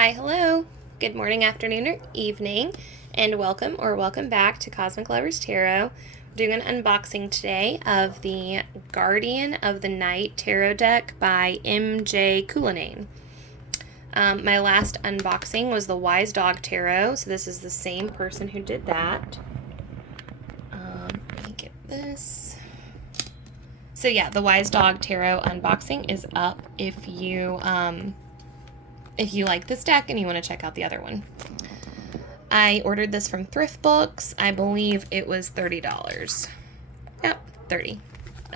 Hi, hello. Good morning, afternoon, or evening, and welcome back to Cosmic Lovers Tarot. I'm doing an unboxing today of the Guardian of the Night Tarot deck by M.J. Cullinane. My last unboxing was the Wise Dog Tarot, so this is the same person who did that. Let me get this. So yeah, the Wise Dog Tarot unboxing is up if you like this deck and you want to check out the other one. I ordered this from Thrift Books. I believe it was $30. Yep, 30.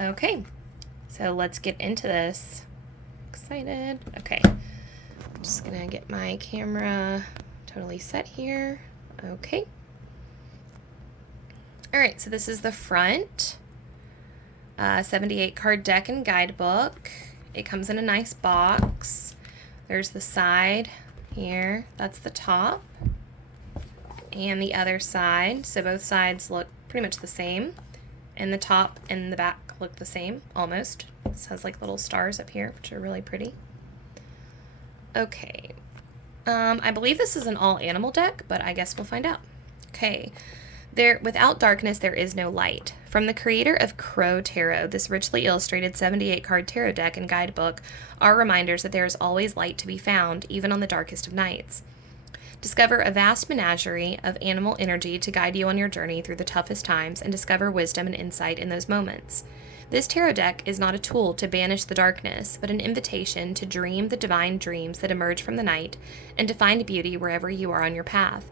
Okay, so let's get into this. Excited. Okay, I'm just gonna get my camera totally set here. Okay. All right, so this is the front. 78 card deck and guidebook. It comes in a nice box. There's the side here, that's the top, and the other side. So both sides look pretty much the same, and the top and the back look the same, almost. This has like little stars up here, which are really pretty. Okay, I believe this is an all animal deck, but I guess we'll find out. Okay. Without darkness, there is no light. From the creator of Crow Tarot, this richly illustrated 78-card tarot deck and guidebook are reminders that there is always light to be found, even on the darkest of nights. Discover a vast menagerie of animal energy to guide you on your journey through the toughest times and discover wisdom and insight in those moments. This tarot deck is not a tool to banish the darkness, but an invitation to dream the divine dreams that emerge from the night and to find beauty wherever you are on your path.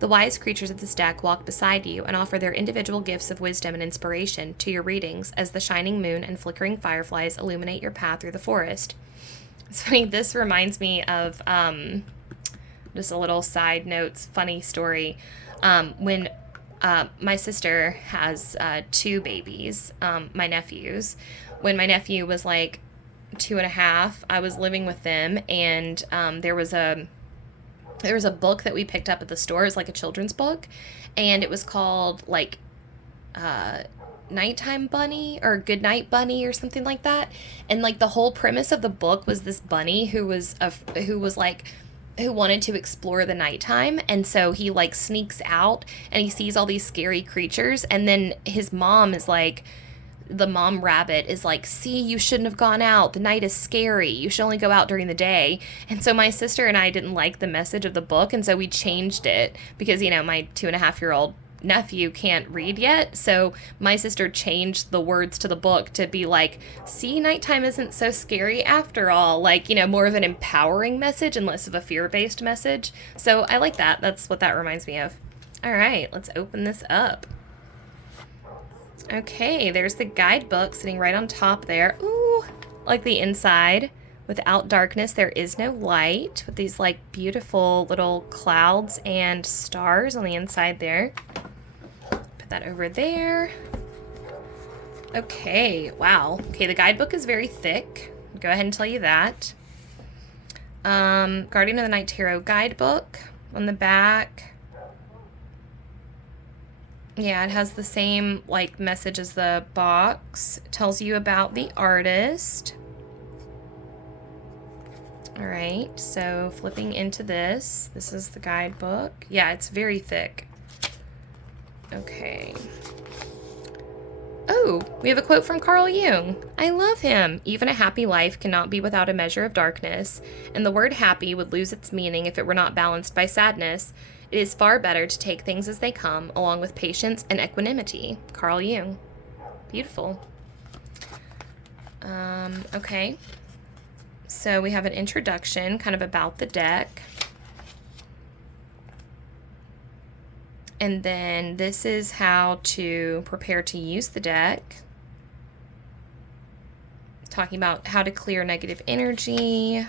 The wise creatures of this deck walk beside you and offer their individual gifts of wisdom and inspiration to your readings as the shining moon and flickering fireflies illuminate your path through the forest. It's funny, this reminds me of, just a little side notes, funny story. When my sister has 2 babies, my nephews. When my nephew was like 2.5, I was living with them, and there was a book that we picked up at the store. It was like a children's book, and it was called like Nighttime Bunny or Goodnight Bunny or something like that. And like the whole premise of the book was this bunny who wanted to explore the nighttime, and so he like sneaks out and he sees all these scary creatures, and then his mom is like, the mom rabbit is like, see, you shouldn't have gone out. The night is scary. You should only go out during the day. And so my sister and I didn't like the message of the book, and so we changed it because, you know, my 2.5-year-old nephew can't read yet. So my sister changed the words to the book to be like, see, nighttime isn't so scary after all. Like, you know, more of an empowering message and less of a fear-based message. So I like that. That's what that reminds me of. All right, let's open this up. Okay, there's the guidebook sitting right on top there. Ooh, like the inside. Without darkness, there is no light, with these like beautiful little clouds and stars on the inside there. Put that over there. Okay, wow. Okay, the guidebook is very thick. I'll go ahead and tell you that. Guardian of the Night Tarot guidebook on the back. Yeah, it has the same like message as the box. It tells you about the artist. All right, so flipping into this is the guidebook. Yeah, it's very thick. Okay. Oh, we have a quote from Carl Jung. I love him. Even a happy life cannot be without a measure of darkness, and the word happy would lose its meaning if it were not balanced by sadness. It is far better to take things as they come, along with patience and equanimity. Carl Jung. Beautiful. Okay. So we have an introduction, kind of about the deck. And then this is how to prepare to use the deck. Talking about how to clear negative energy.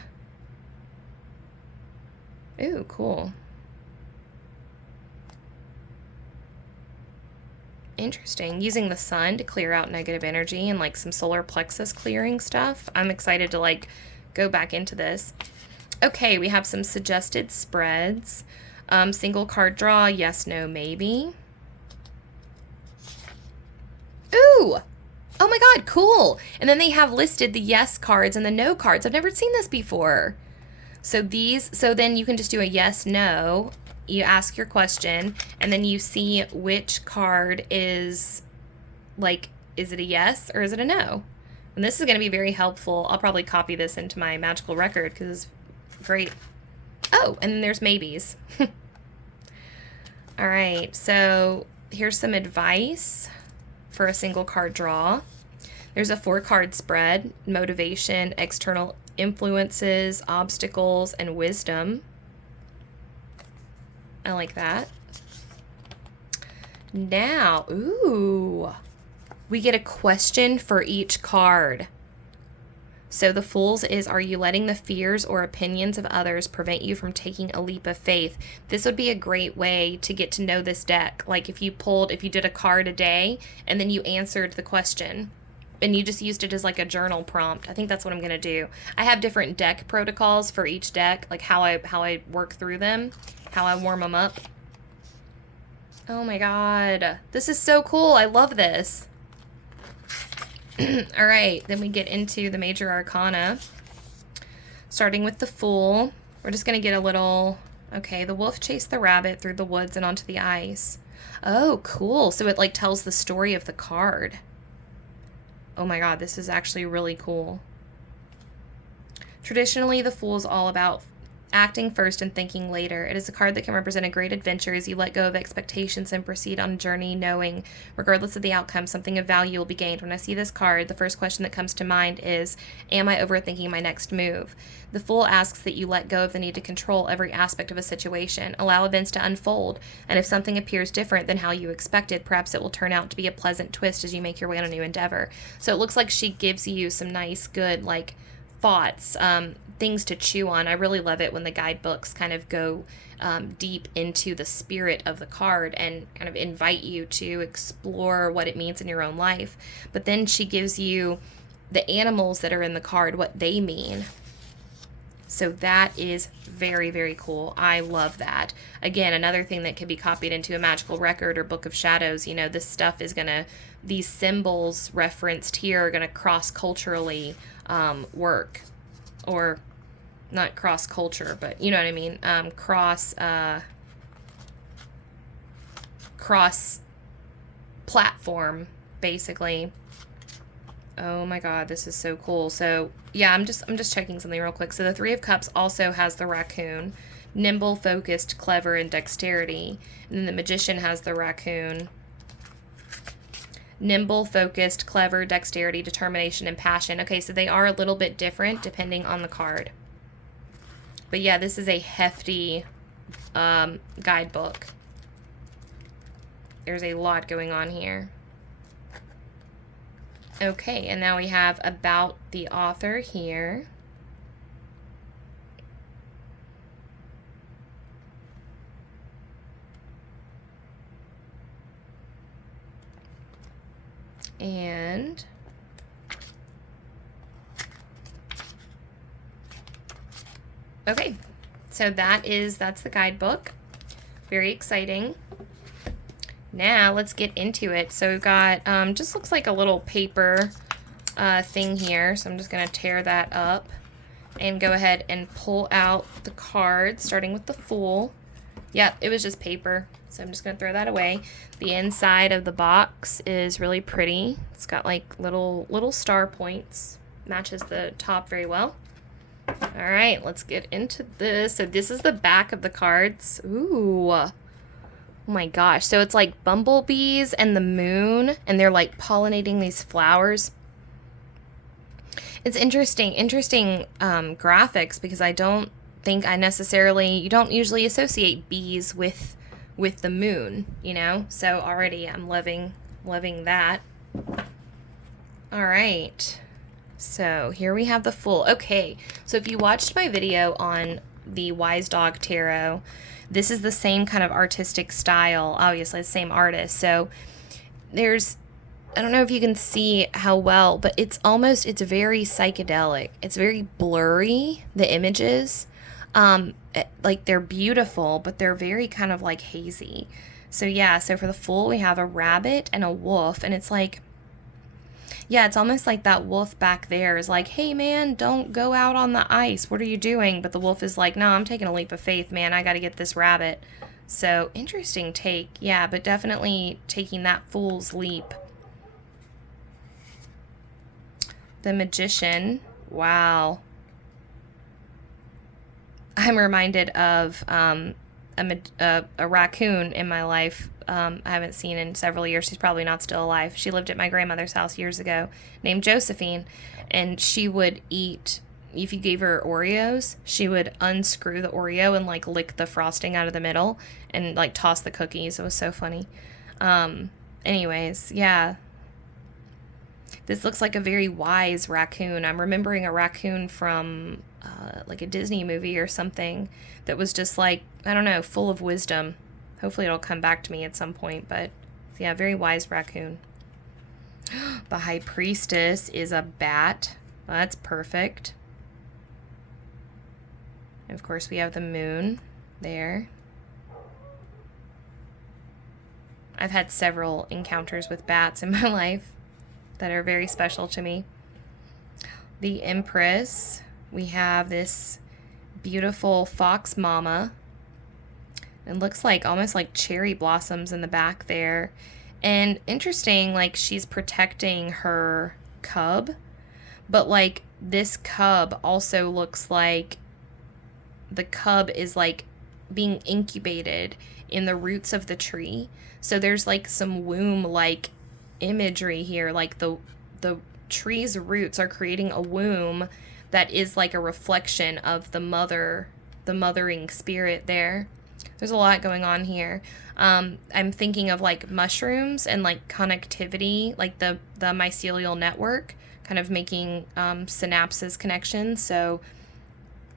Ooh, cool. Interesting. Using the sun to clear out negative energy and like some solar plexus clearing stuff. I'm excited to like go back into this. Okay, we have some suggested spreads. Single card draw, yes, no, maybe. Ooh! Oh my god, cool! And then they have listed the yes cards and the no cards. I've never seen this before. So then you can just do a yes, no. You ask your question, and then you see which card is like, is it a yes or is it a no? And this is going to be very helpful. I'll probably copy this into my magical record because it's great. Oh, and then there's maybes. All right, so here's some advice for a single card draw. There's a 4-card spread: motivation, external influences, obstacles, and wisdom. I like that. Now, ooh, we get a question for each card. So the Fool's is, are you letting the fears or opinions of others prevent you from taking a leap of faith? This would be a great way to get to know this deck. Like if you did a card a day and then you answered the question and you just used it as like a journal prompt. I think that's what I'm going to do. I have different deck protocols for each deck, like how I work through them, how I warm them up. Oh my God. This is so cool. I love this. All right, then we get into the major arcana, starting with the Fool. We're just going to get a little, okay, the wolf chased the rabbit through the woods and onto the ice. Oh, cool. So it like tells the story of the card. Oh my God, this is actually really cool. Traditionally, the Fool is all about acting first and thinking later. It is a card that can represent a great adventure as you let go of expectations and proceed on a journey knowing, regardless of the outcome, something of value will be gained. When I see this card, the first question that comes to mind is, am I overthinking my next move? The Fool asks that you let go of the need to control every aspect of a situation, allow events to unfold, and if something appears different than how you expected, perhaps it will turn out to be a pleasant twist as you make your way on a new endeavor. So it looks like she gives you some nice, good, like, thoughts, things to chew on. I really love it when the guidebooks kind of go deep into the spirit of the card and kind of invite you to explore what it means in your own life. But then she gives you the animals that are in the card, what they mean. So that is very, very cool. I love that. Again, another thing that can be copied into a magical record or book of shadows. You know, this stuff is these symbols referenced here are going to cross-culturally work, or not cross culture, but you know what I mean, cross platform, basically. Oh my God, this is so cool. So yeah, I'm just checking something real quick. So the 3 of Cups also has the raccoon: nimble, focused, clever, and dexterity. And then the Magician has the raccoon: nimble, focused, clever, dexterity, determination, and passion. Okay, so they are a little bit different depending on the card. But yeah, this is a hefty guidebook. There's a lot going on here. Okay, and now we have about the author here. And okay, so that's the guidebook. Very exciting. Now let's get into it. So we've got just looks like a little paper thing here. So I'm just gonna tear that up and go ahead and pull out the cards, starting with the Fool. Yep, it was just paper. So I'm just going to throw that away. The inside of the box is really pretty. It's got like little star points. Matches the top very well. All right, let's get into this. So this is the back of the cards. Ooh. Oh my gosh. So it's like bumblebees and the moon, and they're like pollinating these flowers. It's interesting graphics, because I don't think you don't usually associate bees with the moon, you know? So already I'm loving that. All right. So here we have the Fool. Okay. So if you watched my video on the Wise Dog Tarot, this is the same kind of artistic style, obviously the same artist. So I don't know if you can see how well, but it's very psychedelic. It's very blurry, the images. Like they're beautiful, but they're very kind of like hazy. So yeah, so for the Fool, we have a rabbit and a wolf, and it's like, Yeah, it's almost like that wolf back there is like, hey man, don't go out on the ice. What are you doing? But the wolf is like, no, I'm taking a leap of faith, man. I got to get this rabbit. So interesting take. Yeah, but definitely taking that fool's leap. The magician. Wow. I'm reminded of a raccoon in my life. I haven't seen in several years. She's probably not still alive. She lived at my grandmother's house years ago, named Josephine, and she would eat. If you gave her Oreos, she would unscrew the Oreo and like lick the frosting out of the middle and like toss the cookies. It was so funny. Anyways, yeah. This looks like a very wise raccoon. I'm remembering a raccoon from like a Disney movie or something that was just like, I don't know, full of wisdom. Hopefully it'll come back to me at some point, but yeah, very wise raccoon. The high priestess is a bat. Well, that's perfect. And of course we have the moon there. I've had several encounters with bats in my life that are very special to me. The Empress. We have this beautiful fox mama. It looks like almost like cherry blossoms in the back there. And interesting, like she's protecting her cub, but like this cub also looks like the cub is like being incubated in the roots of the tree. So there's like some womb like imagery here, like the tree's roots are creating a womb that is like a reflection of the mothering spirit there. There's a lot going on here. I'm thinking of like mushrooms and like connectivity, like the mycelial network kind of making synapses connections. So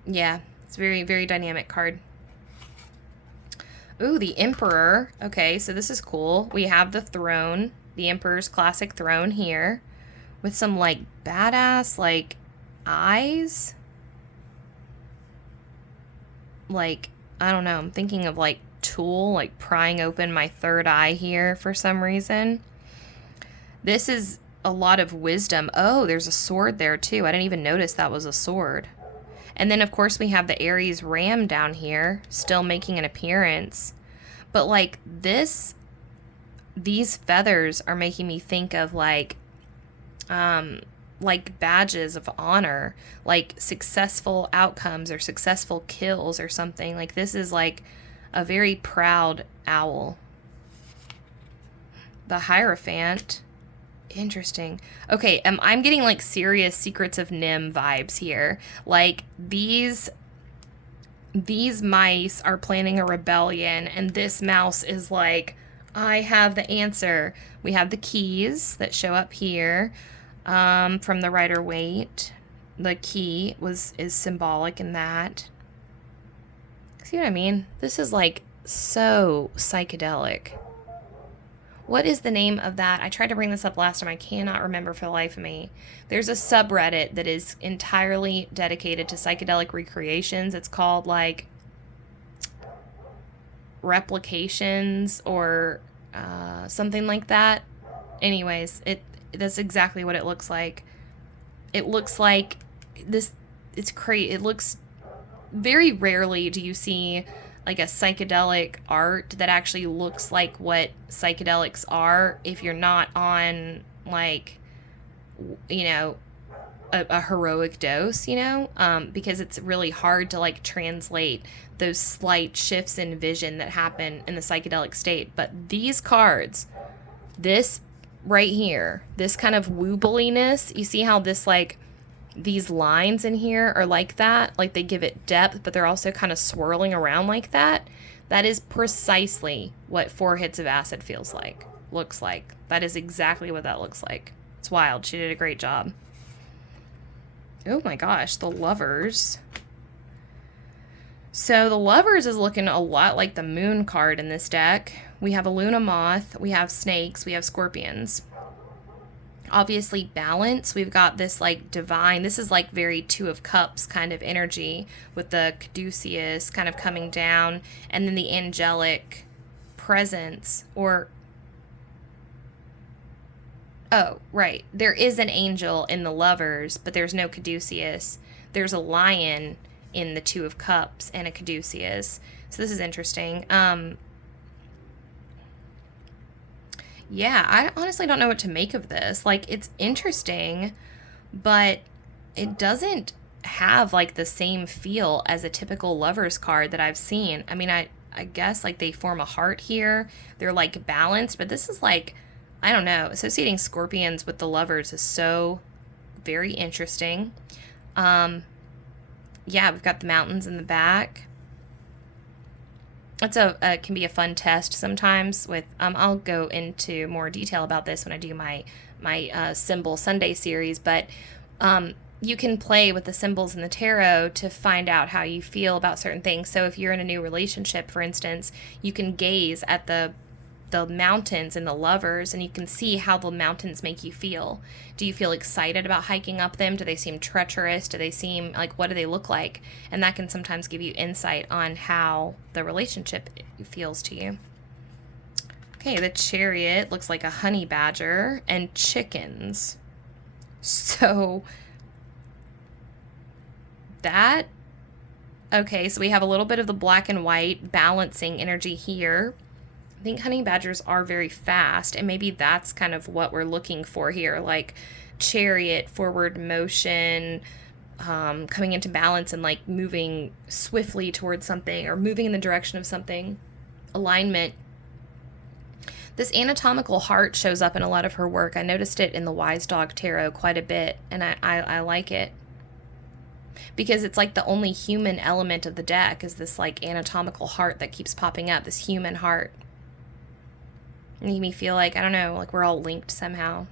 yeah, it's very, very dynamic card. Ooh, the Emperor. Okay, so this is cool. We have the throne, the Emperor's classic throne here with some like badass like eyes. Like, I don't know, I'm thinking of like Tool, like prying open my third eye here for some reason. This is a lot of wisdom. Oh, there's a sword there too. I didn't even notice that was a sword. And then of course we have the Aries ram down here, still making an appearance. But like these feathers are making me think of like badges of honor, like successful outcomes or successful kills or something. Like this is like a very proud owl. The Hierophant. Interesting. Okay, I'm getting like serious Secrets of Nim vibes here. Like these mice are planning a rebellion and this mouse is like, I have the answer. We have the keys that show up here from the Rider-Waite. The key is symbolic in that. See what I mean? This is like so psychedelic. What is the name of that? I tried to bring this up last time. I cannot remember for the life of me. There's a subreddit that is entirely dedicated to psychedelic recreations. It's called like Replications or something like that. Anyways, that's exactly what it looks like. It looks like this. It's crazy. It looks very rarely do you see like a psychedelic art that actually looks like what psychedelics are if you're not on like, you know, a heroic dose, you know, because it's really hard to like translate those slight shifts in vision that happen in the psychedelic state. But these cards, this right here, this kind of woobliness, you see how this like these lines in here are like that, like they give it depth, but they're also kind of swirling around like that. That is precisely what 4 hits of acid feels like, looks like. That is exactly what that looks like. It's wild. She did a great job. Oh my gosh, the Lovers. So the Lovers is looking a lot like the Moon card in this deck. We have a Luna Moth, we have snakes, we have scorpions. Obviously balance, we've got this like divine, this is like very 2 of Cups kind of energy with the caduceus kind of coming down, and then the angelic presence, or Oh, right. There is an angel in the Lovers, but there's no Caduceus. There's a lion in the Two of Cups and a Caduceus. So this is interesting. Yeah, I honestly don't know what to make of this. Like, it's interesting, but it doesn't have like the same feel as a typical Lovers card that I've seen. I mean, I guess like they form a heart here. They're like balanced, but this is like, I don't know, associating scorpions with the Lovers is so very interesting. Yeah, we've got the mountains in the back. It's can be a fun test sometimes with, I'll go into more detail about this when I do my symbol Sunday series, but you can play with the symbols in the tarot to find out how you feel about certain things. So if you're in a new relationship, for instance, you can gaze at the mountains and the Lovers, and you can see how the mountains make you feel. Do you feel excited about hiking up them? Do they seem treacherous? Do they seem like, what do they look like? And that can sometimes give you insight on how the relationship feels to you. Okay, the Chariot looks like a honey badger and chickens. So that, okay, so we have a little bit of the black and white balancing energy here. I think honey badgers are very fast, and maybe that's kind of what we're looking for here, like chariot, forward motion, coming into balance and like moving swiftly towards something or moving in the direction of something. Alignment. This anatomical heart shows up in a lot of her work. I noticed it in the Wise Dog Tarot quite a bit, and I like it. Because it's like the only human element of the deck is this like anatomical heart that keeps popping up, this human heart. Make me feel like, I don't know, like we're all linked somehow.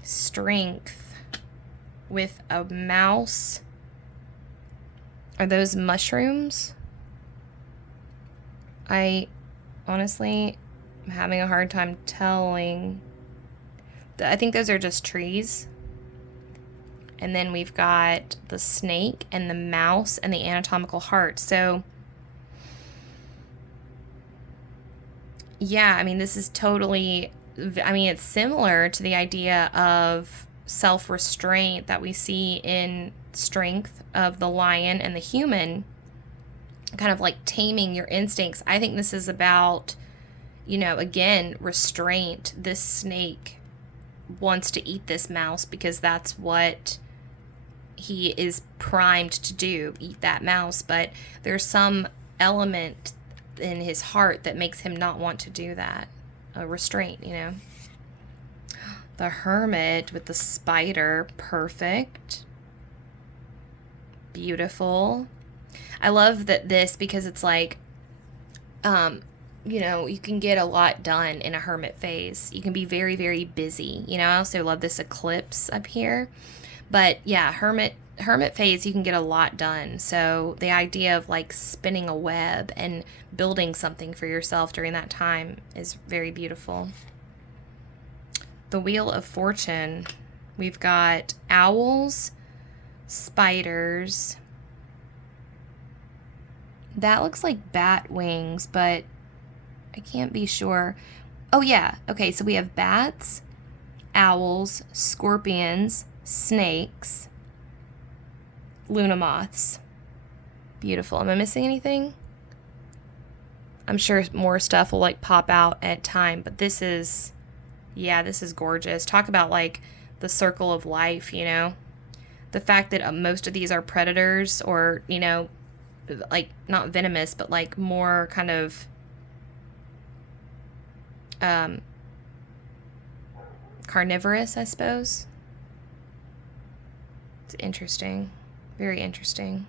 Strength with a mouse. Are those mushrooms? I honestly am having a hard time telling. I think those are just trees. And then we've got the snake and the mouse and the anatomical heart. So yeah, I mean, this is totally, I mean, it's similar to the idea of self-restraint that we see in Strength of the lion and the human, kind of like taming your instincts. I think this is about, you know, again, restraint. This snake wants to eat this mouse because that's what he is primed to do, eat that mouse. But there's some element in his heart that makes him not want to do that. A restraint, you know. The Hermit with the spider, perfect. Beautiful. I love that this, because it's like, you know, you can get a lot done in a hermit phase. You can be very, very busy. You know, I also love this eclipse up here. But yeah, hermit phase, you can get a lot done. So the idea of like spinning a web and building something for yourself during that time is very beautiful. The Wheel of Fortune, we've got owls, spiders. That looks like bat wings, but I can't be sure. Oh yeah, okay, so we have bats, owls, scorpions, snakes, Luna moths. Beautiful. Am I missing anything? I'm sure more stuff will like pop out at time, but this is, yeah, this is gorgeous. Talk about like the circle of life, you know? The fact that most of these are predators, or, you know, like not venomous, but like more kind of carnivorous, I suppose. It's interesting. Very interesting.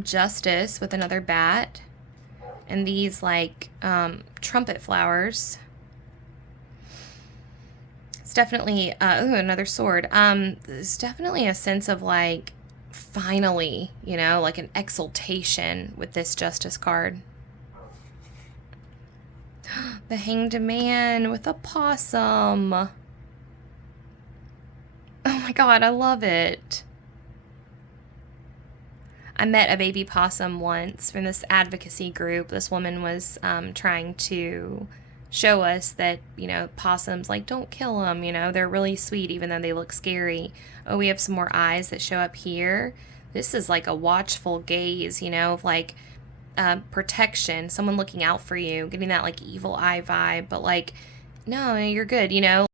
Justice with another bat. And these like trumpet flowers. It's definitely, ooh, another sword. There's definitely a sense of like, finally, you know, like an exultation with this Justice card. The Hanged Man with a possum. Oh my god, I love it. I met a baby possum once from this advocacy group. This woman was trying to show us that, you know, possums, like, don't kill them, you know, they're really sweet even though they look scary. Oh, we have some more eyes that show up here. This is like a watchful gaze, you know, of like protection, someone looking out for you, getting that like evil eye vibe, but like, no, you're good, you know.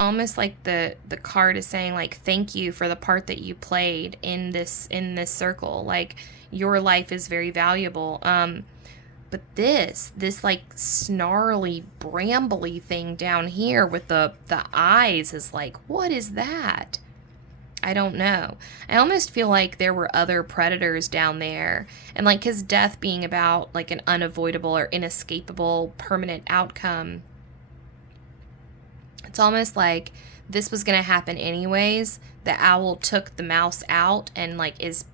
Almost like the card is saying like thank you for the part that you played in this circle, like your life is very valuable. But this like snarly brambly thing down here with the eyes is like, what is that? I don't know. I almost feel like there were other predators down there, and like his death being about like an unavoidable or inescapable permanent outcome, it's almost like this was going to happen anyways. The owl took the mouse out and like is,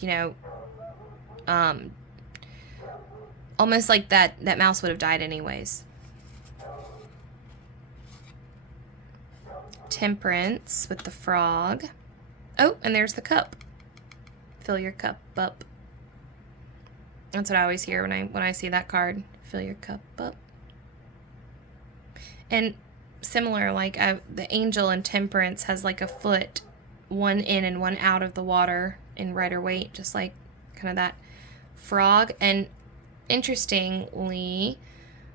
you know, um almost like that mouse would have died anyways. Temperance with the frog. Oh, and there's the cup. Fill your cup up. That's what I always hear when I see that card. Fill your cup up. And similar, like the angel in Temperance has like a foot, one in and one out of the water in Rider-Waite, just like kind of that frog. And interestingly,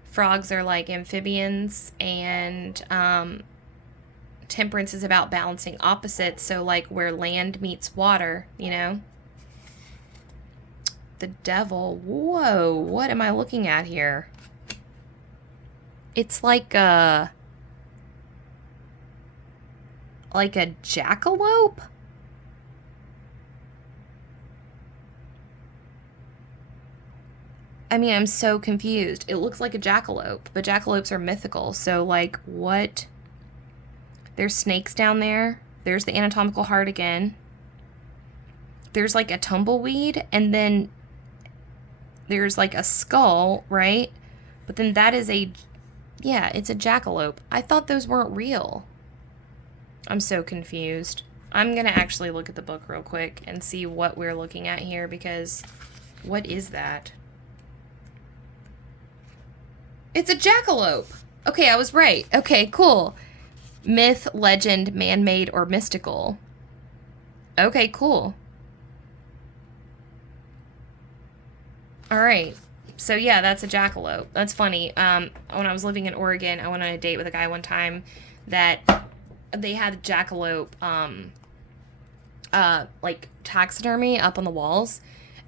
frogs are like amphibians, and Temperance is about balancing opposites, so like where land meets water, you know. The devil. Whoa, what am I looking at here? It's like a jackalope? I mean, I'm so confused. It looks like a jackalope, but jackalopes are mythical, so like what? There's snakes down there. There's the anatomical heart again. There's like a tumbleweed, and then there's like a skull, right? But then that is yeah, it's a jackalope. I thought those weren't real. I'm so confused. I'm going to actually look at the book real quick and see what we're looking at here, because what is that? It's a jackalope. Okay, I was right. Okay, cool. Myth, legend, man-made, or mystical. Okay, cool. All right. So yeah, that's a jackalope. That's funny. When I was living in Oregon, I went on a date with a guy one time that they had jackalope like taxidermy up on the walls,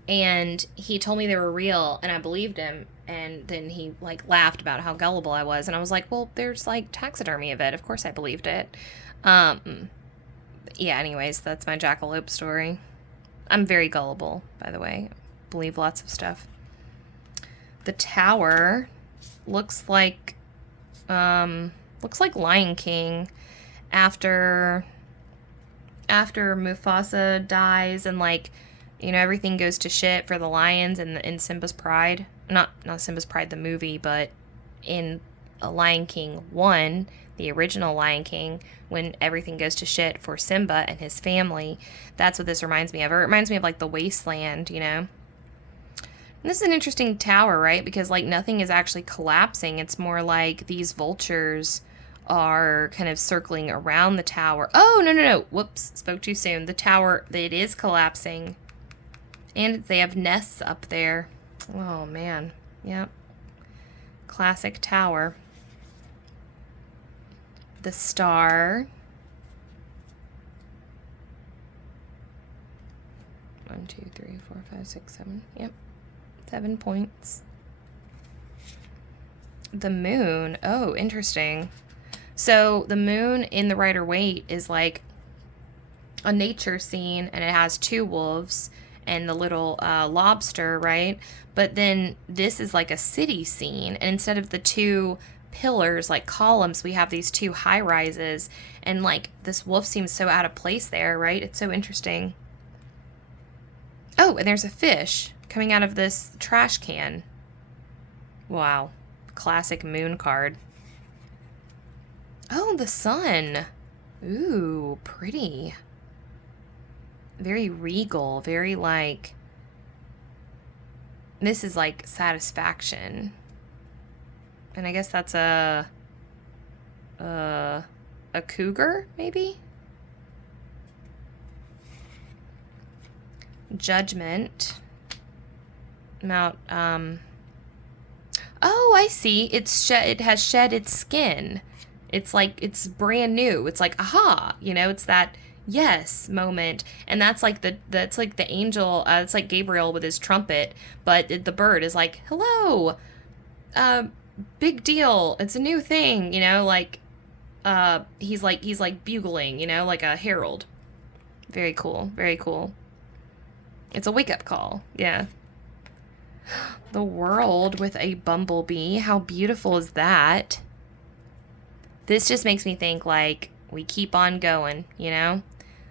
and he told me they were real, and I believed him. And then he like laughed about how gullible I was, and I was like, well, there's like taxidermy of it, of course I believed it. Yeah, anyways, that's my jackalope story. I'm very gullible, by the way. Believe lots of stuff. The tower looks like Lion King after Mufasa dies, and like, you know, everything goes to shit for the lions in Simba's Pride. Not Simba's Pride the movie, but in Lion King 1, the original Lion King, when everything goes to shit for Simba and his family. That's what this reminds me of. It reminds me of like the wasteland, you know. And this is an interesting tower, right? Because like nothing is actually collapsing. It's more like these vultures are kind of circling around the tower. Oh, no. Whoops, spoke too soon. The tower, it is collapsing. And they have nests up there. Oh, man. Yep. Classic tower. The star. 1, 2, 3, 4, 5, 6, 7. Yep. 7 points. The moon. Oh, interesting. So the moon in the Rider-Waite is like a nature scene, and it has two wolves and the little lobster, right? But then this is like a city scene, and instead of the two pillars like columns, we have these two high rises, and like this wolf seems so out of place there, right? It's so interesting. Oh, and there's a fish coming out of this trash can. Wow. Classic moon card. Oh, the sun. Ooh, pretty. Very regal, very like, this is like satisfaction. And I guess that's a cougar, maybe? Judgment. Mount, oh, I see. It has shed its skin. It's like, it's brand new. It's like, aha, you know, it's that yes moment. And that's like that's like the angel, it's like Gabriel with his trumpet, but the bird is like, hello, big deal. It's a new thing, you know, like, he's like bugling, you know, like a herald. Very cool. Very cool. It's a wake-up call. Yeah. The world with a bumblebee. How beautiful is that? This just makes me think, like, we keep on going, you know?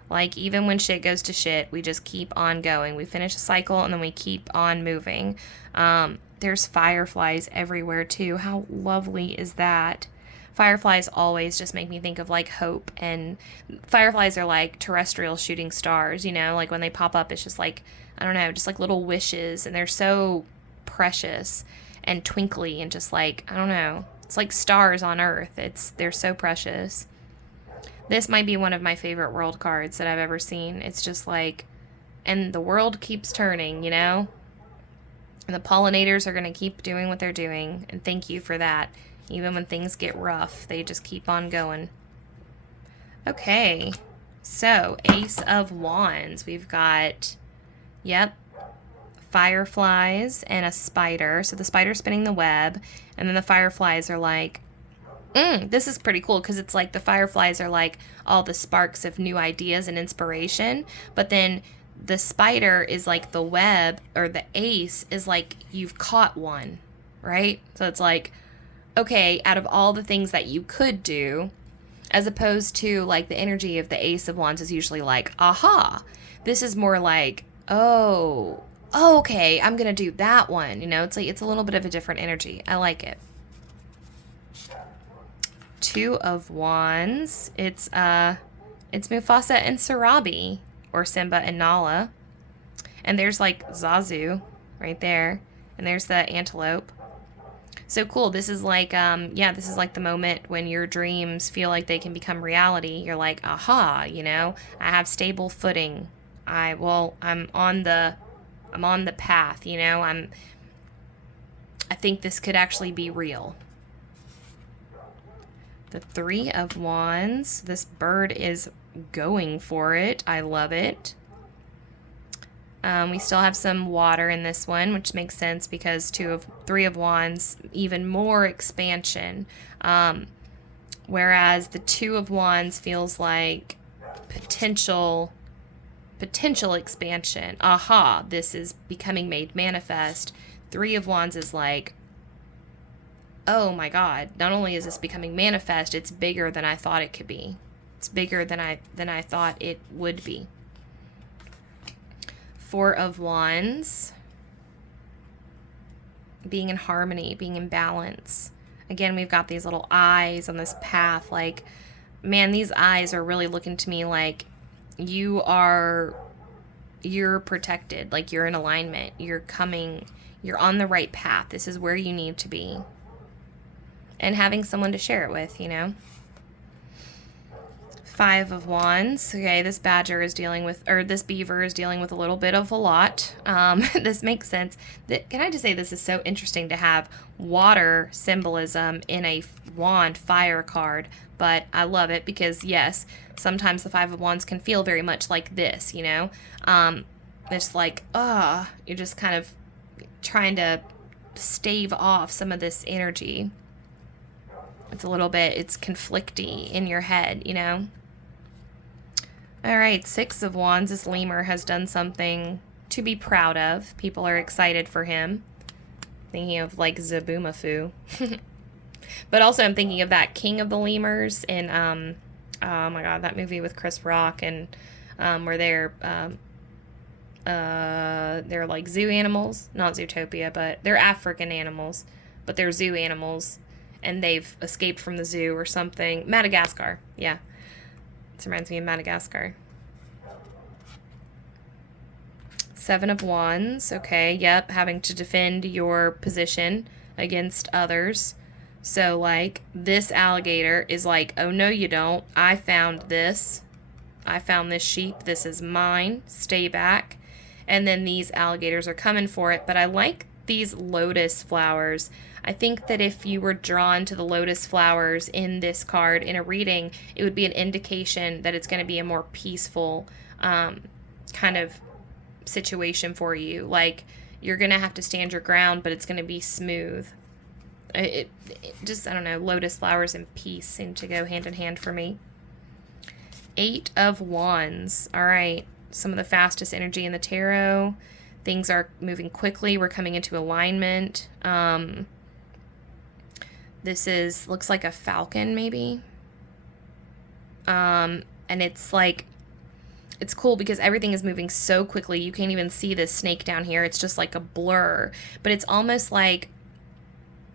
Like, even when shit goes to shit, we just keep on going. We finish a cycle, and then we keep on moving. There's fireflies everywhere, too. How lovely is that? Fireflies always just make me think of, like, hope. And fireflies are like terrestrial shooting stars, you know? Like, when they pop up, it's just like, I don't know, just like little wishes. And they're so precious and twinkly and just like, I don't know. It's like stars on Earth. They're so precious. This might be one of my favorite world cards that I've ever seen. It's just like, and the world keeps turning, you know? And the pollinators are going to keep doing what they're doing. And thank you for that. Even when things get rough, they just keep on going. Okay. So, Ace of Wands. We've got, yep, fireflies and a spider. So the spider's spinning the web, and then the fireflies are like, this is pretty cool, because it's like the fireflies are like all the sparks of new ideas and inspiration, but then the spider is like the web, or the ace is like you've caught one, right? So it's like, okay, out of all the things that you could do, as opposed to like the energy of the Ace of Wands is usually like, aha. This is more like, oh, okay, I'm going to do that one. You know, it's like, it's a little bit of a different energy. I like it. Two of Wands. It's Mufasa and Sarabi, or Simba and Nala. And there's like Zazu right there. And there's the antelope. So cool. This is like, this is like the moment when your dreams feel like they can become reality. You're like, aha, you know, I have stable footing. I'm on the path, you know, I think this could actually be real. The Three of Wands. This bird is going for it. I love it. We still have some water in this one, which makes sense because Three of Wands, even more expansion. Whereas the Two of Wands feels like potential expansion. Aha, this is becoming made manifest. Three of Wands is like, oh my God, not only is this becoming manifest, it's bigger than I thought it could be. It's bigger than I thought it would be. Four of Wands. Being in harmony, being in balance. Again, we've got these little eyes on this path. Like, man, these eyes are really looking to me like you're protected. Like, you're in alignment. You're on the right path. This is where you need to be. And having someone to share it with, you know? Five of Wands. Okay, this beaver is dealing with a little bit of a lot. This makes sense. Can I just say this is so interesting to have water symbolism in a wand fire card, but I love it because, yes, sometimes the Five of Wands can feel very much like this, you know? It's like, you're just kind of trying to stave off some of this energy. It's a little bit, it's conflicty in your head, you know? All right, Six of Wands. This lemur has done something to be proud of. People are excited for him. Thinking of like Zaboomafoo. But also I'm thinking of that King of the Lemurs in, oh my god, that movie with Chris Rock, and where they're like zoo animals. Not Zootopia, but they're African animals. But they're zoo animals. And they've escaped from the zoo or something. Madagascar, yeah. This reminds me of Madagascar. Seven of Wands. Okay, yep. Having to defend your position against others. So, like, this alligator is like, oh, no, you don't. I found this. I found this sheep. This is mine. Stay back. And then these alligators are coming for it. But I like these lotus flowers. I think that if you were drawn to the lotus flowers in this card in a reading, it would be an indication that it's going to be a more peaceful kind of situation for you. Like, you're going to have to stand your ground, but it's going to be smooth. It just, I don't know, lotus flowers and peace seem to go hand in hand for me. Eight of Wands. All right. Some of the fastest energy in the tarot. Things are moving quickly. We're coming into alignment. This looks like a falcon, maybe. And it's like, it's cool because everything is moving so quickly. You can't even see this snake down here. It's just like a blur. But it's almost like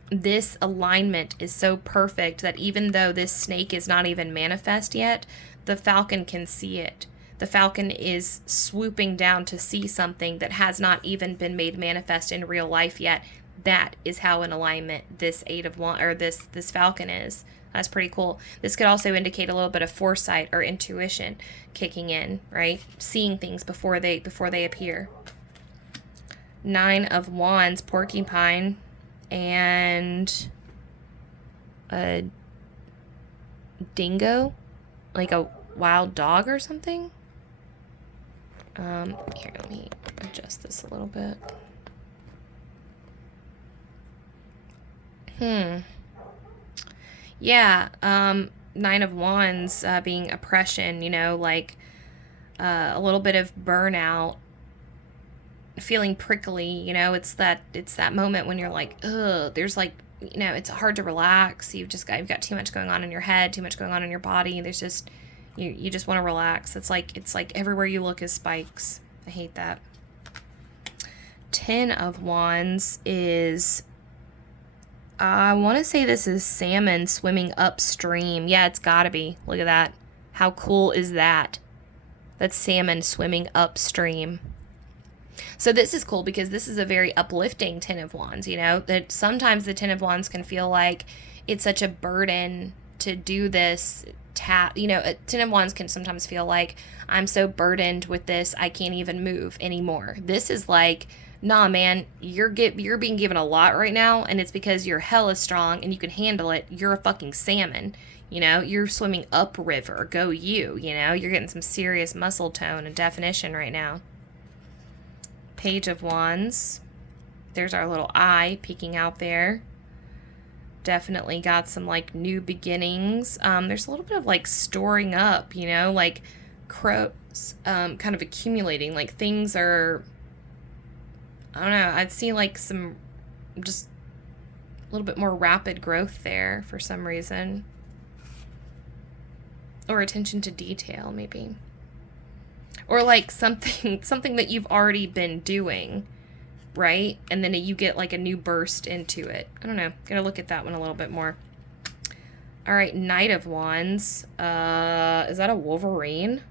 this alignment is so perfect that even though this snake is not even manifest yet, the falcon can see it. The falcon is swooping down to see something that has not even been made manifest in real life yet. That is how in alignment this Eight of Wands, or this falcon is. That's pretty cool. This could also indicate a little bit of foresight or intuition kicking in, right? Seeing things before they appear. Nine of Wands, porcupine, and a dingo, like a wild dog or something. Here, let me adjust this a little bit. Yeah, Nine of Wands being oppression, you know, like a little bit of burnout, feeling prickly, you know, it's that moment when you're like, ugh, there's like, you know, it's hard to relax. You've got too much going on in your head, too much going on in your body. There's just, you just want to relax. It's like everywhere you look is spikes. I hate that. 10 of Wands is, I want to say this is salmon swimming upstream. Yeah, it's got to be. Look at that. How cool is that? That's salmon swimming upstream. So this is cool because this is a very uplifting Ten of Wands, you know, that sometimes the Ten of Wands can feel like it's such a burden to do this you know, a Ten of Wands can sometimes feel like I'm so burdened with this, I can't even move anymore. This is like, nah, man, you're being given a lot right now, and it's because you're hella strong and you can handle it. You're a fucking salmon, you know, you're swimming upriver. Go you know, you're getting some serious muscle tone and definition right now. Page of Wands. There's our little eye peeking out there. Definitely got some like new beginnings. There's a little bit of like storing up, you know, like crows kind of accumulating, like things are, I don't know, I'd see like some just a little bit more rapid growth there for some reason. Or attention to detail, maybe. Or like something that you've already been doing, right? And then you get like a new burst into it. I don't know. Gotta look at that one a little bit more. All right, Knight of Wands. Is that a Wolverine?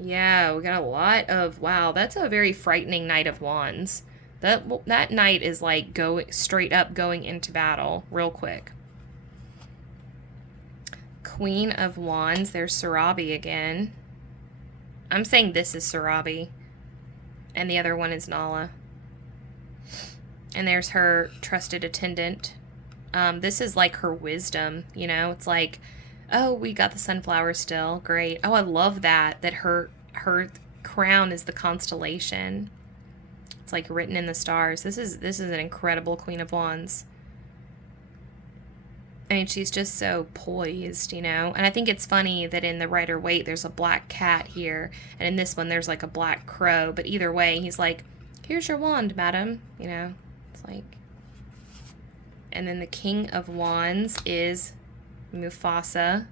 Yeah, we got a lot of, wow, that's a very frightening Knight of Wands. That knight is like straight up going into battle real quick. Queen of Wands. There's Sarabi again. I'm saying this is Sarabi. And the other one is Nala. And there's her trusted attendant. This is like her wisdom, you know? It's like, oh, we got the sunflower still. Great. Oh, I love that her crown is the constellation. It's like written in the stars. This is an incredible Queen of Wands. I mean, she's just so poised, you know? And I think it's funny that in the Rider-Waite, there's a black cat here, and in this one, there's like a black crow. But either way, he's like, here's your wand, madam. You know? It's like. And then the King of Wands is Mufasa.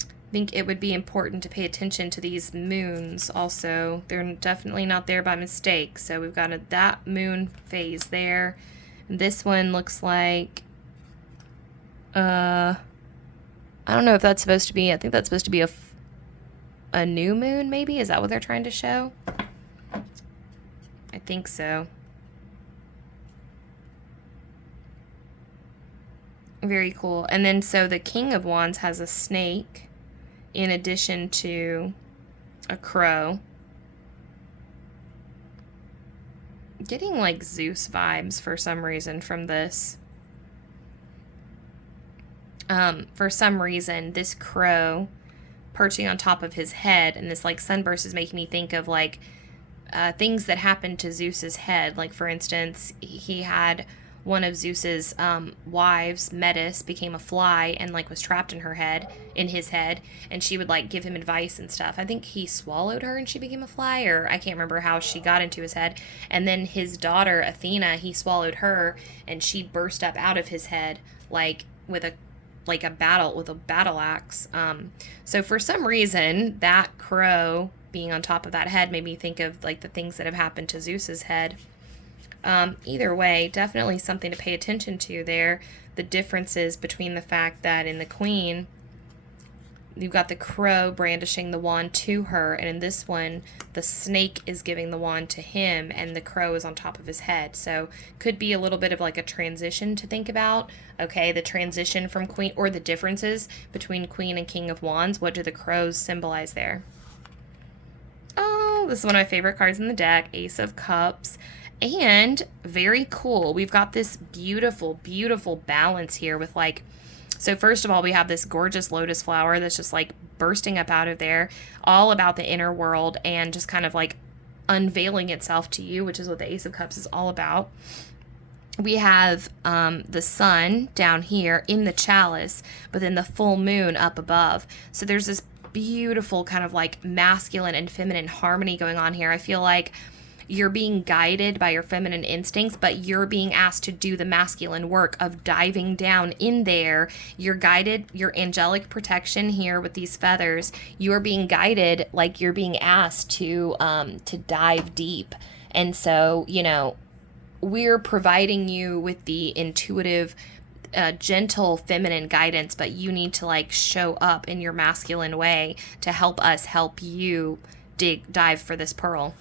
I think it would be important to pay attention to these moons also. They're definitely not there by mistake. So we've got that moon phase there. And this one looks like, I don't know if that's supposed to be, I think that's supposed to be a new moon maybe? Is that what they're trying to show? I think so. Very cool. And then so the King of Wands has a snake in addition to a crow. Getting like Zeus vibes for some reason from this. For some reason, this crow perching on top of his head and this like sunburst is making me think of like things that happened to Zeus's head. Like for instance, he had one of Zeus's wives, Metis, became a fly and like was trapped in his head, and she would like give him advice and stuff. I think he swallowed her and she became a fly, or I can't remember how she got into his head. And then his daughter Athena, he swallowed her and she burst up out of his head like with a battle axe. So for some reason that crow being on top of that head made me think of like the things that have happened to Zeus's head. Either way, definitely something to pay attention to there. The differences between the fact that in the Queen, you've got the crow brandishing the wand to her, and in this one, the snake is giving the wand to him, and the crow is on top of his head. So could be a little bit of like a transition to think about. Okay, the transition from Queen, or the differences between Queen and King of Wands. What do the crows symbolize there? Oh, this is one of my favorite cards in the deck, Ace of Cups. And very cool, we've got this beautiful, beautiful balance here with like, so first of all, we have this gorgeous lotus flower that's just like bursting up out of there, all about the inner world and just kind of like unveiling itself to you, which is what the Ace of Cups is all about. We have the sun down here in the chalice, but then the full moon up above. So there's this beautiful kind of like masculine and feminine harmony going on here. I feel like you're being guided by your feminine instincts, but you're being asked to do the masculine work of diving down in there. You're guided, your angelic protection here with these feathers. You're being guided like you're being asked to dive deep. And so, you know, we're providing you with the intuitive, gentle, feminine guidance, but you need to like show up in your masculine way to help us help you dive for this pearl.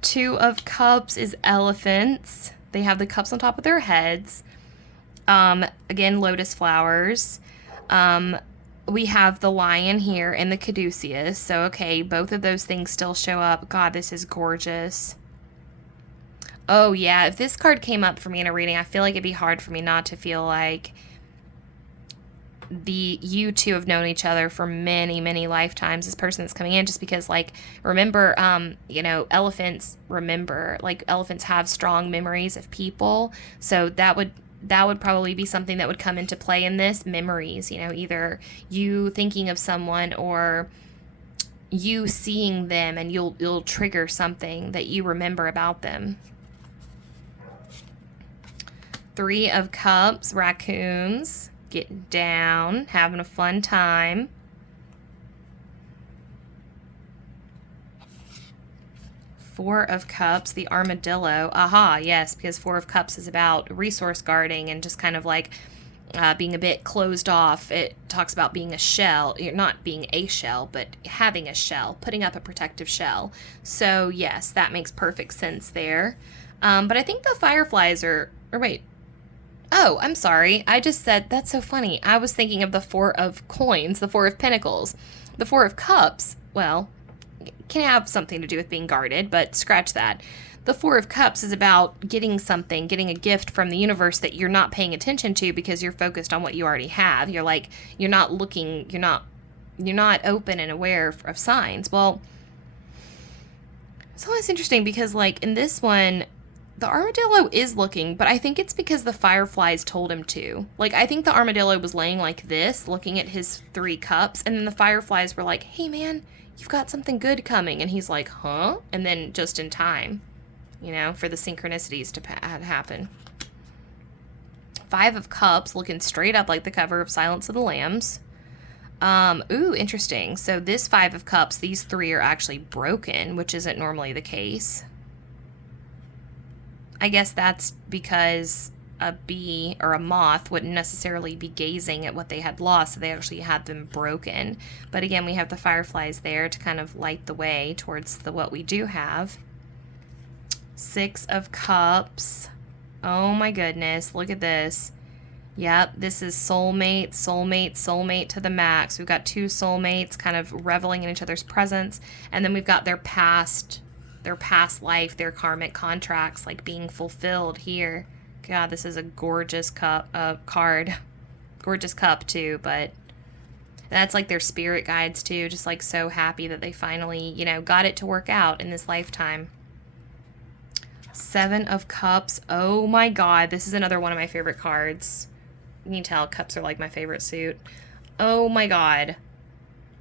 Two of Cups is elephants. They have the cups on top of their heads. Again, lotus flowers. We have the lion here and the caduceus. So, okay, both of those things still show up. God, this is gorgeous. Oh, yeah, if this card came up for me in a reading, I feel like it'd be hard for me not to feel like you two have known each other for many, many lifetimes, this person that's coming in, just because, like, remember, you know, elephants have strong memories of people. So that would probably be something that would come into play in this, memories, you know, either you thinking of someone or you seeing them and you'll trigger something that you remember about them. Three of Cups, raccoons. Getting down, having a fun time. Four of Cups, the armadillo. Aha, yes, because Four of Cups is about resource guarding and just kind of like being a bit closed off. It talks about being a shell. You're not being a shell, but having a shell, putting up a protective shell. So yes, that makes perfect sense there. But I think the fireflies Oh, I'm sorry. I just said, that's so funny. I was thinking of the Four of Coins, the Four of Pentacles. The Four of Cups, well, can have something to do with being guarded, but scratch that. The Four of Cups is about getting something, getting a gift from the universe that you're not paying attention to because you're focused on what you already have. You're like, you're not looking, you're not open and aware of signs. Well, it's always interesting because like in this one, The armadillo is looking, but I think it's because the fireflies told him to. Like, I think the armadillo was laying like this, looking at his 3 cups, and then the fireflies were like, hey, man, you've got something good coming. And he's like, huh? And then just in time, you know, for the synchronicities to happen. 5 of Cups, looking straight up like the cover of Silence of the Lambs. Ooh, interesting. So this 5 of Cups, these 3 are actually broken, which isn't normally the case. I guess that's because a bee or a moth wouldn't necessarily be gazing at what they had lost, so they actually had them broken. But again, we have the fireflies there to kind of light the way towards what we do have. 6 of Cups. Oh my goodness, look at this. Yep, this is soulmate, soulmate, soulmate to the max. We've got 2 soulmates kind of reveling in each other's presence, and then we've got their past life, their karmic contracts, like being fulfilled here. God, this is a gorgeous card. Gorgeous cup, too, but that's like their spirit guides, too. Just like so happy that they finally, you know, got it to work out in this lifetime. 7 of Cups. Oh my God, this is another one of my favorite cards. You can tell cups are like my favorite suit. Oh my God.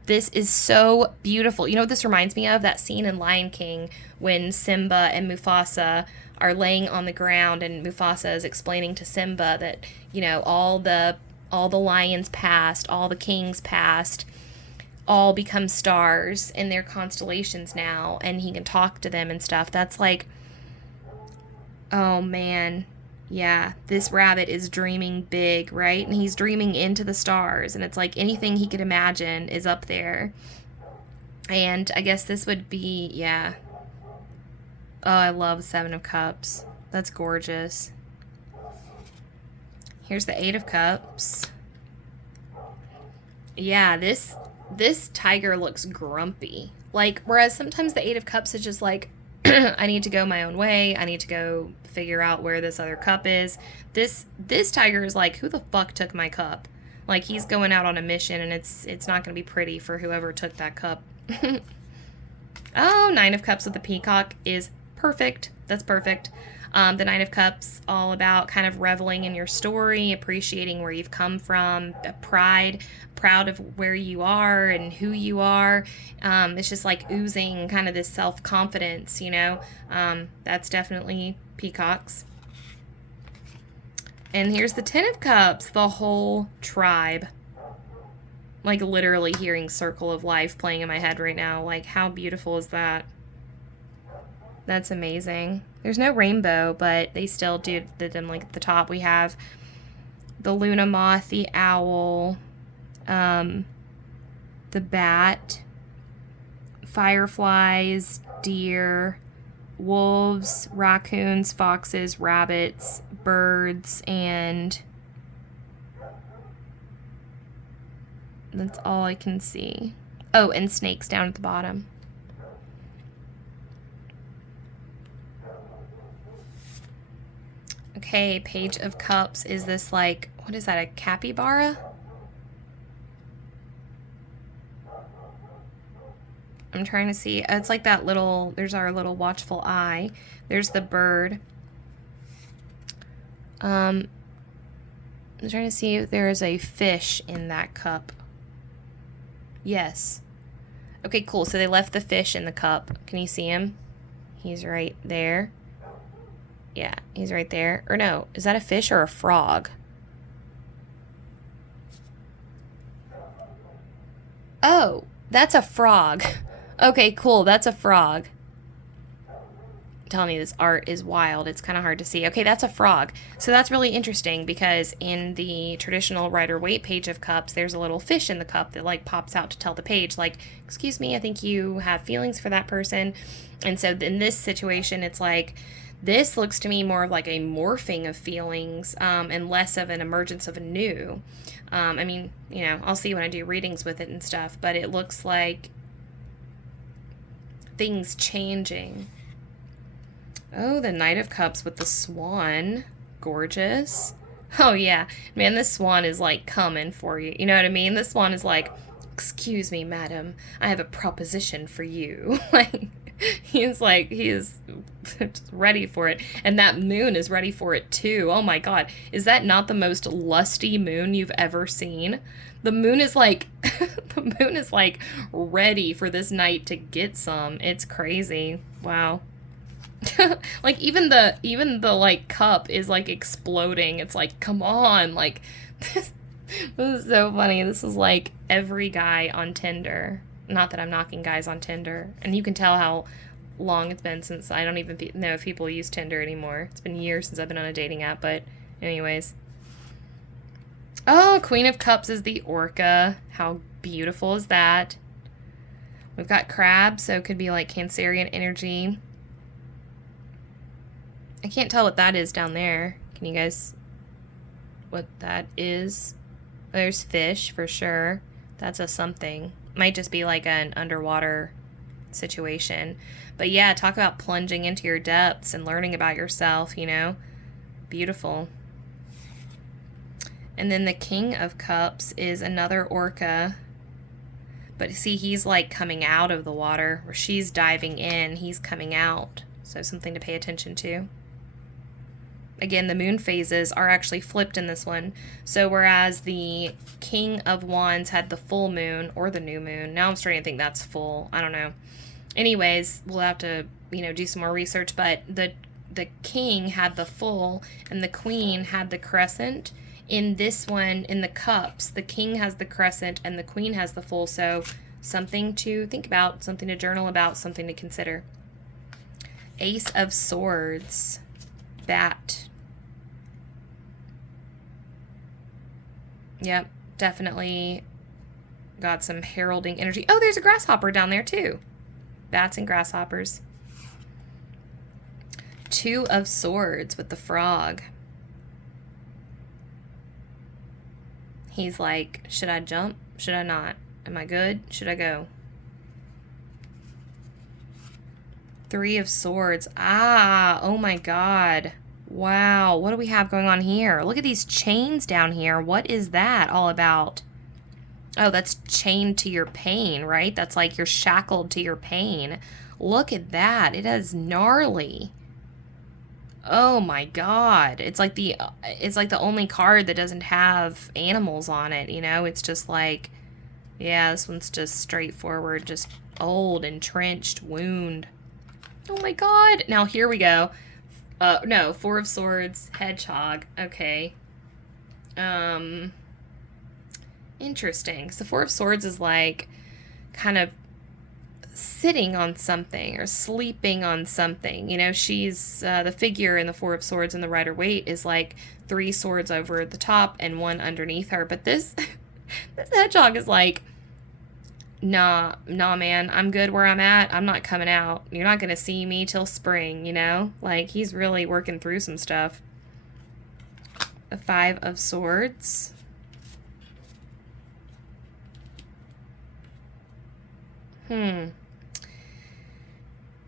This is so beautiful. You know what this reminds me of? That scene in Lion King when Simba and Mufasa are laying on the ground and Mufasa is explaining to Simba that, you know, all the lions past, all the kings past, all become stars in their constellations now, and he can talk to them and stuff. That's like, oh man. Yeah, this rabbit is dreaming big, right? And he's dreaming into the stars, and it's like anything he could imagine is up there. And I guess this would be, yeah. Oh, I love 7 of Cups. That's gorgeous. Here's the 8 of Cups. Yeah, this tiger looks grumpy. Like, whereas sometimes the 8 of Cups is just like, I need to go my own way. I need to go figure out where this other cup is. This tiger is like, who the fuck took my cup? Like, he's going out on a mission, and it's not going to be pretty for whoever took that cup. Oh, 9 of Cups with the peacock is perfect. That's perfect. The 9 of Cups, all about kind of reveling in your story, appreciating where you've come from, proud of where you are and who you are. It's just like oozing kind of this self-confidence, you know. That's definitely peacocks. And here's the 10 of Cups, the whole tribe. Like literally hearing Circle of Life playing in my head right now. Like, how beautiful is that? That's amazing. There's no rainbow, but they still did them like at the top. We have the Luna moth, the owl, the bat, fireflies, deer, wolves, raccoons, foxes, rabbits, birds, and that's all I can see. Oh, and snakes down at the bottom. Okay, Page of Cups is this like, what is that, a capybara? I'm trying to see. It's like that little, there's our little watchful eye. There's the bird. I'm trying to see if there is a fish in that cup. Yes. Okay, cool. So they left the fish in the cup. Can you see him? He's right there. Yeah, he's right there. Or no, is that a fish or a frog? Oh, that's a frog. Okay, cool. That's a frog. I'm telling you, this art is wild. It's kind of hard to see. Okay, that's a frog. So that's really interesting because in the traditional Rider-Waite Page of Cups, there's a little fish in the cup that like pops out to tell the page like, excuse me, I think you have feelings for that person. And so in this situation, it's like, this looks to me more of like a morphing of feelings and less of an emergence of a new. I mean, you know, I'll see when I do readings with it and stuff, but it looks like things changing. Oh, the Knight of Cups with the swan. Gorgeous. Oh, yeah. Man, this swan is like coming for you. You know what I mean? This swan is like, excuse me, madam, I have a proposition for you. Like, He is ready for it. And that moon is ready for it too. Oh my God. Is that not the most lusty moon you've ever seen? The moon is like, the moon is like ready for this night to get some. It's crazy. Wow. Like even the like cup is like exploding. It's like, come on. Like, this is so funny. This is like every guy on Tinder. Not that I'm knocking guys on Tinder. And you can tell how long it's been since I don't even know if people use Tinder anymore. It's been years since I've been on a dating app, but anyways. Oh, Queen of Cups is the orca. How beautiful is that? We've got crabs, so it could be like Cancerian energy. I can't tell what that is down there. Can you guys... what that is? There's fish, for sure. That's a something. Might just be like an underwater situation. But yeah, talk about plunging into your depths and learning about yourself, you know? Beautiful. And then the King of Cups is another orca. But see, he's like coming out of the water, where she's diving in, he's coming out. So something to pay attention to. Again, the moon phases are actually flipped in this one. So whereas the King of Wands had the full moon or the new moon, now I'm starting to think that's full. I don't know. Anyways, we'll have to, you know, do some more research. But the king had the full and the queen had the crescent. In this one, in the cups, the king has the crescent and the queen has the full. So something to think about, something to journal about, something to consider. Ace of Swords. Bat. Yep, definitely got some heralding energy. Oh, there's a grasshopper down there too. Bats and grasshoppers. Two of Swords with the frog. He's like, should I jump? Should I not? Am I good? Should I go? Three of Swords. Ah, oh my God. Wow, what do we have going on here? Look at these chains down here. What is that all about? Oh, that's chained to your pain, right? That's like you're shackled to your pain. Look at that. It is gnarly. Oh my God. It's like the only card that doesn't have animals on it, you know? It's just like, yeah, this one's just straightforward, just old, entrenched wound. Oh my God. Now here we go. No, Four of Swords, Hedgehog. Okay. Interesting. So Four of Swords is like kind of sitting on something or sleeping on something. You know, she's the figure in the Four of Swords in the Rider-Waite is like 3 swords over the top and 1 underneath her. But this this hedgehog is like, nah, man, I'm good where I'm at. I'm not coming out. You're not going to see me till spring, you know? Like, he's really working through some stuff. The Five of Swords. I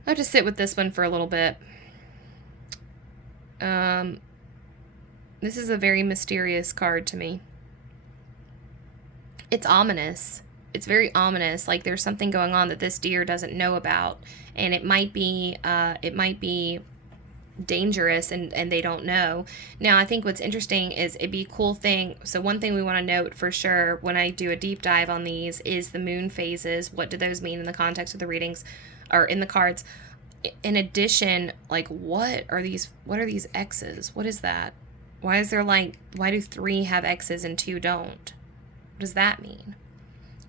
have to sit with this one for a little bit. This is a very mysterious card to me. It's ominous. It's very ominous. Like there's something going on that this deer doesn't know about, and it might be dangerous, and they don't know. Now, I think what's interesting is it'd be a cool thing. So one thing we want to note for sure when I do a deep dive on these is the moon phases. What do those mean in the context of the readings, or in the cards? In addition, like what are these X's? What is that? Why do 3 have X's and 2 don't? What does that mean?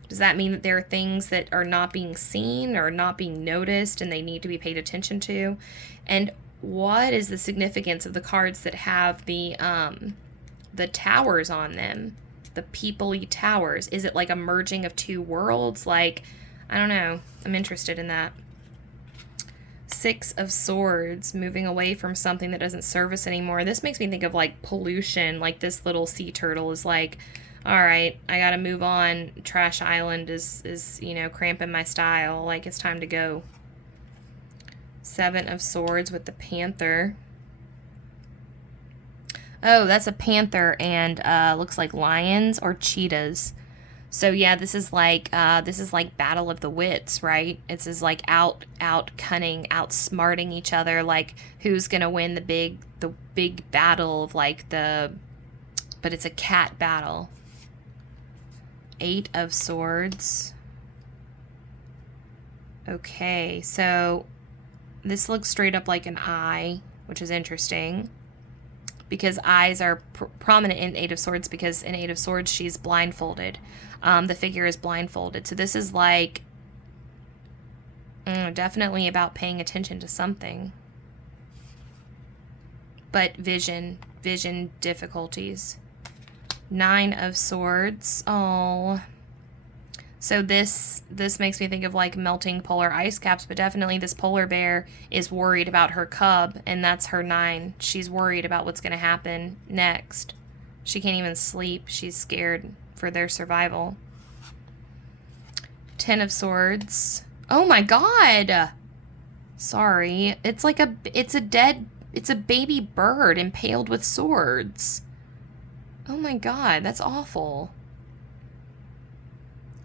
Does that mean that there are things that are not being seen or not being noticed and they need to be paid attention to? And what is the significance of the cards that have the towers on them? The people-y towers. Is it like a merging of 2 worlds? Like, I don't know. I'm interested in that. 6 of Swords, moving away from something that doesn't serve us anymore. This makes me think of like pollution. Like this little sea turtle is like, all right, I gotta move on. Trash Island is you know, cramping my style. Like, it's time to go. 7 of Swords with the panther. Oh, that's a panther and looks like lions or cheetahs. So yeah, this is like battle of the wits, right? It's is like out cunning, outsmarting each other, like who's gonna win the big battle of like the, but it's a cat battle. 8 of Swords. Okay, so this looks straight up like an eye, which is interesting because eyes are prominent in 8 of Swords, because in 8 of Swords she's blindfolded. The figure is blindfolded. So this is like definitely about paying attention to something. But vision difficulties. 9 of Swords. Oh. So this makes me think of like melting polar ice caps, but definitely this polar bear is worried about her cub, and that's her 9. She's worried about what's going to happen next. She can't even sleep. She's scared for their survival. 10 of Swords. Oh my god! Sorry. It's like it's a baby bird impaled with swords. Oh my god, that's awful.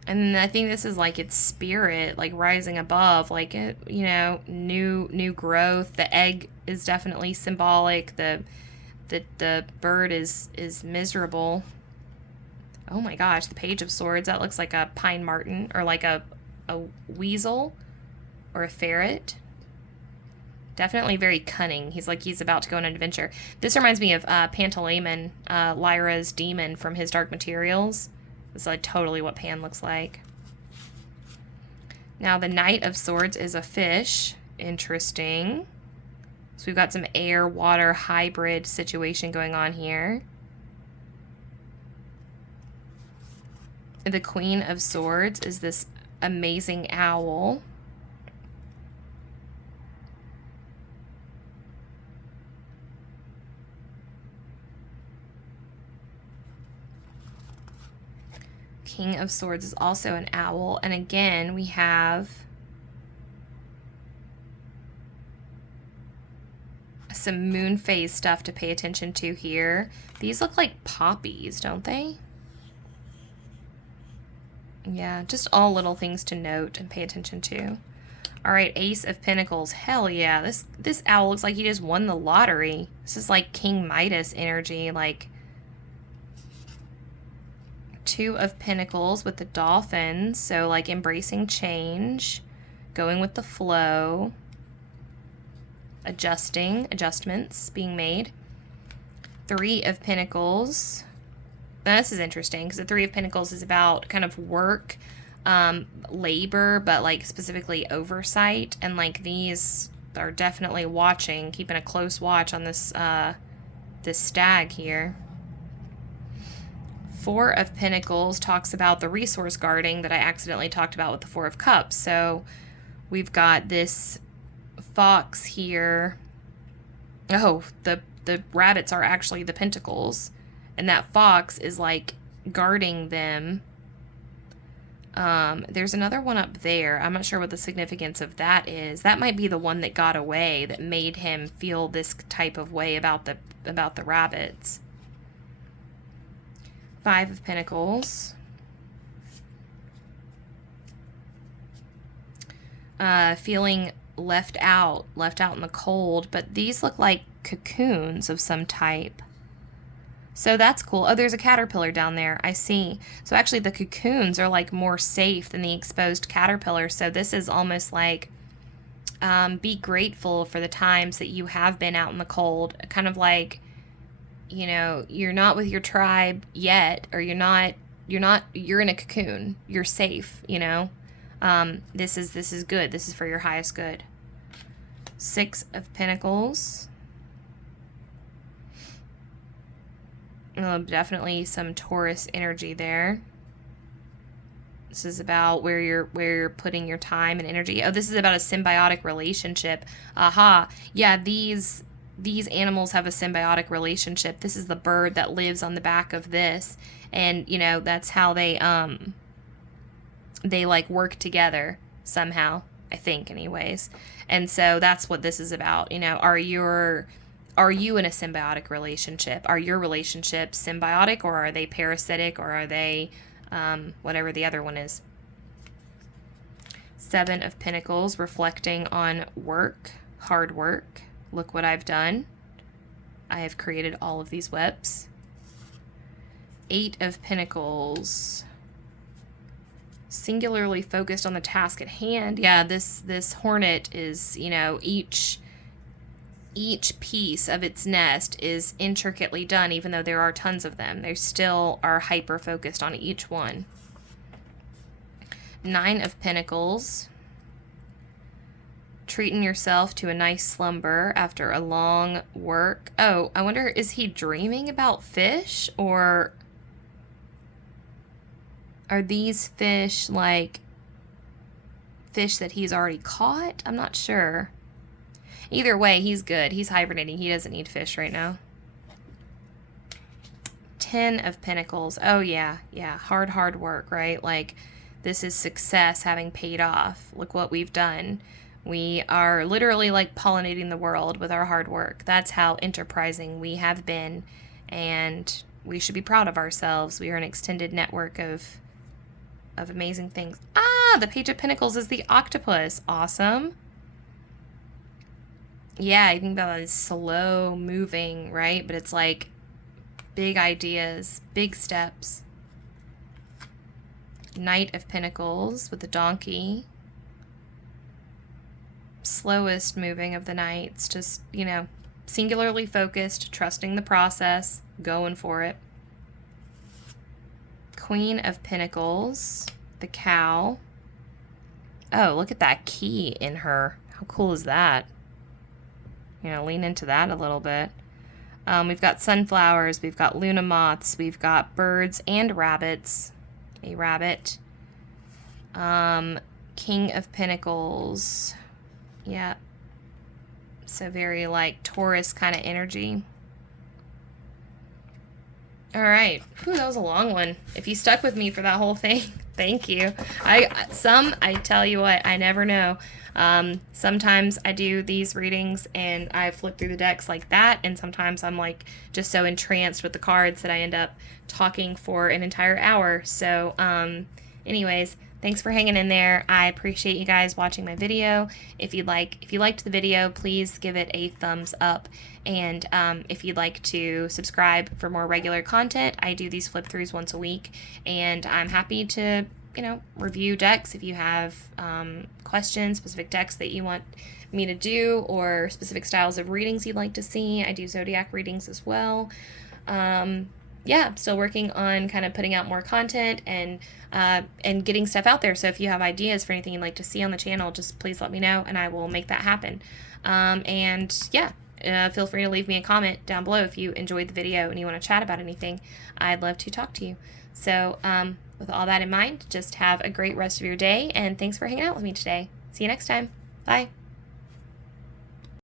And I think this is like its spirit, like rising above, like it, you know, new growth. The egg is definitely symbolic. The bird is miserable. Oh my gosh, the Page of Swords. That looks like a pine marten, or like a weasel or a ferret. Definitely very cunning. He's about to go on an adventure. This reminds me of Pantalaimon, Lyra's demon from his Dark Materials. This is like totally what Pan looks like. Now the Knight of Swords is a fish. Interesting. So we've got some air-water hybrid situation going on here. The Queen of Swords is this amazing owl. King of Swords is also an owl. And again, we have some moon phase stuff to pay attention to here. These look like poppies, don't they? Yeah, just all little things to note and pay attention to. All right, Ace of Pentacles. Hell yeah, this owl looks like he just won the lottery. This is like King Midas energy, like 2 of Pentacles with the dolphins, so like embracing change, going with the flow, adjustments being made. 3 of Pentacles. Now this is interesting because the 3 of Pentacles is about kind of work, labor, but like specifically oversight, and like these are definitely watching, keeping a close watch on this this stag here. 4 of Pentacles talks about the resource guarding that I accidentally talked about with the 4 of Cups. So we've got this fox here. Oh, the rabbits are actually the pentacles, and that fox is like guarding them. There's another one up there. I'm not sure what the significance of that is. That might be the one that got away, that made him feel this type of way about the rabbits. 5 of Pentacles. Feeling left out in the cold, but these look like cocoons of some type. So that's cool. Oh, there's a caterpillar down there. I see. So actually the cocoons are like more safe than the exposed caterpillar. So this is almost like be grateful for the times that you have been out in the cold. Kind of like, you know, you're not with your tribe yet, or you're in a cocoon. You're safe, you know. This is good. This is for your highest good. 6 of Pentacles. Definitely some Taurus energy there. This is about where you're putting your time and energy. Oh, this is about a symbiotic relationship. Aha. Yeah, these animals have a symbiotic relationship. This is the bird that lives on the back of this, and you know, that's how they like work together somehow, I think, anyways. And so that's what this is about. You know, are you in a symbiotic relationship? Are your relationships symbiotic, or are they parasitic, or are they whatever the other one is. 7 of Pentacles, reflecting on work, hard work. Look what I've done. I have created all of these webs. 8 of Pentacles, singularly focused on the task at hand. Yeah, this hornet is, you know, each piece of its nest is intricately done, even though there are tons of them. They still are hyper focused on each one. 9 of Pentacles, treating yourself to a nice slumber after a long work. Oh, I wonder, is he dreaming about fish, or are these fish like fish that he's already caught? I'm not sure. Either way, he's good. He's hibernating. He doesn't need fish right now. 10 of Pentacles. Oh, yeah. Yeah. Hard work, right? Like, this is success having paid off. Look what we've done. We are literally like pollinating the world with our hard work. That's how enterprising we have been. And we should be proud of ourselves. We are an extended network of amazing things. Ah, the Page of Pentacles is the octopus. Awesome. Yeah, I think that is slow moving, right? But it's like big ideas, big steps. Knight of Pentacles with the donkey. Slowest moving of the knights. Just, you know, singularly focused, trusting the process, going for it. Queen of Pentacles, the cow. Oh, look at that key in her. How cool is that? You know, lean into that a little bit. We've got sunflowers, we've got Luna moths, we've got birds and rabbits. A rabbit. King of Pentacles. Yeah. So very like Taurus kind of energy. All right. Whew, that was a long one. If you stuck with me for that whole thing, thank you. I tell you what, I never know. Sometimes I do these readings and I flip through the decks like that, and sometimes I'm like just so entranced with the cards that I end up talking for an entire hour. So anyways, thanks for hanging in there. I appreciate you guys watching my video. If you liked the video, please give it a thumbs up. And if you'd like to subscribe for more regular content, I do these flip throughs once a week, and I'm happy to, you know, review decks if you have questions, specific decks that you want me to do, or specific styles of readings you'd like to see. I do zodiac readings as well. Yeah, I'm still working on kind of putting out more content and getting stuff out there. So if you have ideas for anything you'd like to see on the channel, just please let me know and I will make that happen. And yeah, feel free to leave me a comment down below if you enjoyed the video and you want to chat about anything. I'd love to talk to you. So with all that in mind, just have a great rest of your day, and thanks for hanging out with me today. See you next time. Bye.